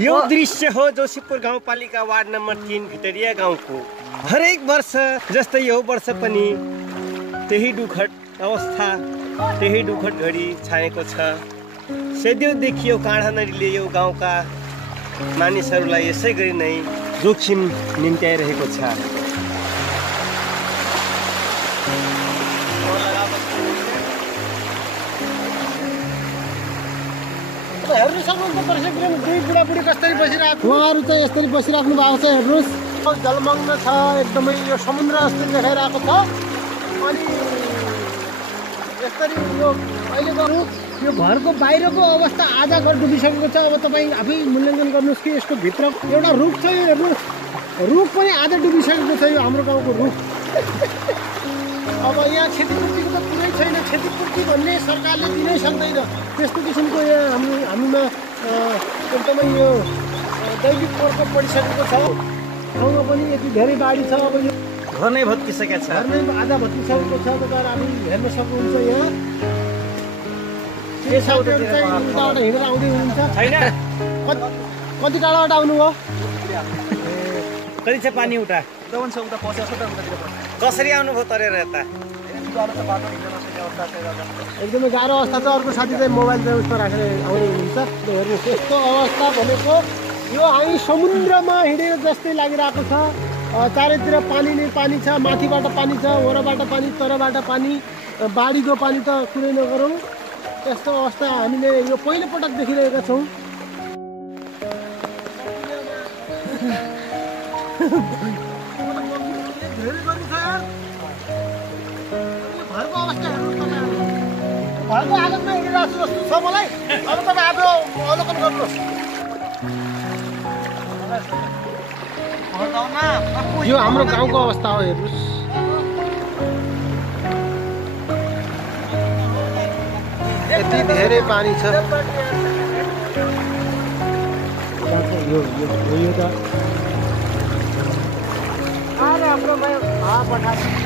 यो दृश्य हो जोशीपुर गाउँपालिका वार्ड नम्बर 3 भितरिया गाउँको। हरेक वर्ष जस्तै यो वर्ष पनि त्यही दुःखद अवस्था, त्यही दुःखद घडी छाएको छ। सेदेउदेखि यो काँडा नदीले यो गाउँका मानिसहरूलाई यसै गरी नै जोखिम निम्त्याइरहेको छ। हेर्नु सक्नुहुन्छ दर्शकले दुई बुढाबुढी कसरी बसिरहेको, उहाँहरू चाहिँ यसरी बसिराख्नु भएको छ। हेर्नुहोस् जलमग्न छ, एकदमै यो समुद्र जस्तो देखाइरहेको छ। अनि यसरी यो अहिले गर्नु यो घरको बाहिरको अवस्था आधा घर डुबिसकेको छ। अब तपाईँ आफै मूल्याङ्कन गर्नुहोस् कि यसको भित्र एउटा रुख छ, यो हेर्नुहोस् रुख पनि आधा डुबिसकेको छ। यो हाम्रो गाउँको रुख। अब यहाँ क्षतिपूर्तिको त कुरै छैन, क्षतिपूर्ति भन्ने सरकारले दिनै सक्दैन। त्यस्तो किसिमको यहाँ हामीमा एकदमै यो दैविक प्रकोप पढिसकेको छ। ठाउँमा पनि यति धेरै बाढी छ। अब यो घर नै भत्किसकेको छ, घर नै आधा भत्किसकेको छ। तपाईँ हामी हेर्न सक्नुहुन्छ यहाँ उताबाट हिँडेर आउँदै हुनुहुन्छ। कति टाढाबाट आउनुभयो? कति छ पानी उता? कसरी आउनुभयो तरेर यता? एकदमै गाह्रो अवस्था छ। अर्को साथी चाहिँ मोबाइल चाहिँ उस्तो राखेर आउने हुनुहुन्छ। हेर्नुहोस् यस्तो अवस्था भनेको यो हामी समुद्रमा हिँडेर जस्तै लागिरहेको छ। चारैतिर पानी नै पानी छ, माथिबाट पानी छ, वरबाट पानी, तरबाट पानी, बाढीको पानी त कुरै नगरौँ। यस्तो अवस्था हामीले यो पहिलोपटक देखिरहेका छौँ। घरको अवस्था हेर्नुहोस् तपाईँहरू, घरको हालतमा हिँडिरहेको छु जस्तो छ मलाई। अब तपाईँ आफ्नो अवलोकन गर्नुहोस्। यो हाम्रो गाउँको अवस्था हो, हेर्नुहोस्। यति धेरै पानी छ। यो त हाम्रो पठाएको